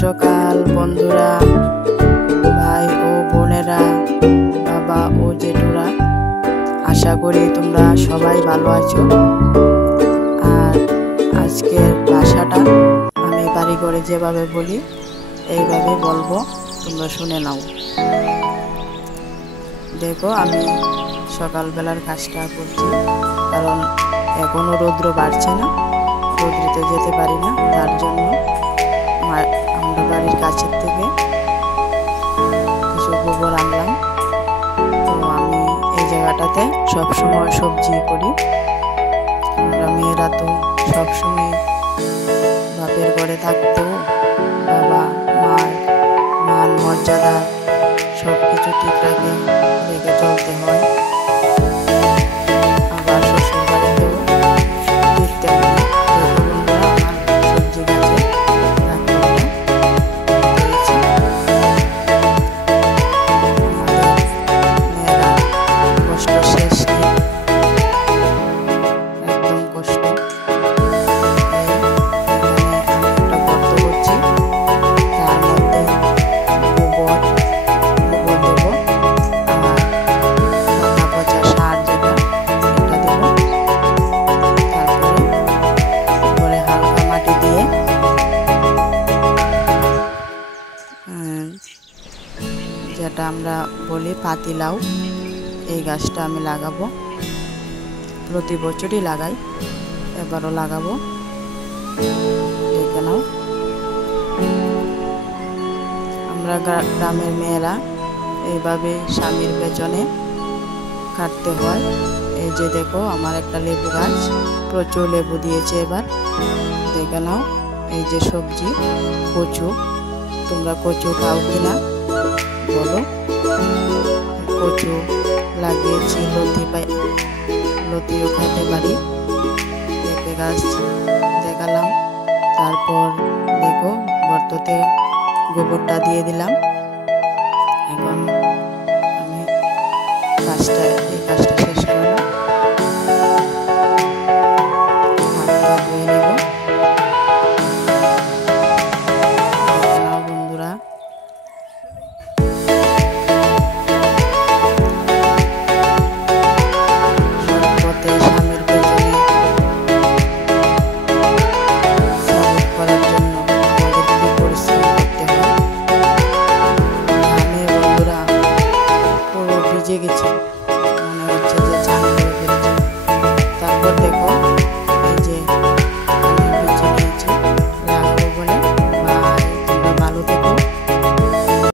সকাল বন্ধুরা, ভাই ও বোনেরা, বাবা ও জেঠুরা, আশা করি তোমরা সবাই ভালো আছো। আর আজকের ভাষাটা আমি বাড়ি করে যেভাবে বলি এইভাবে বলবো, তোমরা শুনে নাও। দেখো, আমি সকালবেলার কাজটা করছি, কারণ এখনো রৌদ্র বাড়ছে না, রৌদ্রিতে যেতে পারি না, তার জন্য আমরা বাড়ির কাছের থেকে কিছু গোবর আনলাম। তো আমি এই জায়গাটাতে সবসময় সবজি করি। আমরা মেয়েরা তো সবসময় বাপের ঘরে থাকতো, বাবা মান মর্যাদা সব কিছু ঠিক রেখে চলতে হয়। আবার শ্বশুর বাড়িতেও দেখতে হয়। বন্ধুরা, আমার সবজি গাছে মেয়েরা কষ্ট শেষ নেই, একদম কষ্ট। এখানে আমি একটা গর্ত করছি, তার মধ্যে গোবর দেবো, আর পাতা পচা সার যেটা এটা দেবো। তারপরে উপরে হালকা মাটি দিয়ে যেটা আমরা বলি পাতিলাউ, এই গাছটা আমি লাগাবো। প্রতি বছরই লাগাই, এবারও লাগাবো। দেখে নাও, আমরা গ্রামের মেয়েরা এইভাবে স্বামীর পেছনে কাটতে হয়। এই যে দেখো, আমার একটা লেবু গাছ, প্রচুর লেবু দিয়েছে এবার। দেখে নাও, এই যে সবজি কচু, তোমরা কচু খাও কিনা বলো। কচু লাগিয়েছি, লতিও খেতে পারি। পেঁপে গাছ দেখালাম। তারপর দেখো, গর্ততে গোবরটা দিয়ে দিলাম। এখন আমি এই কাজটা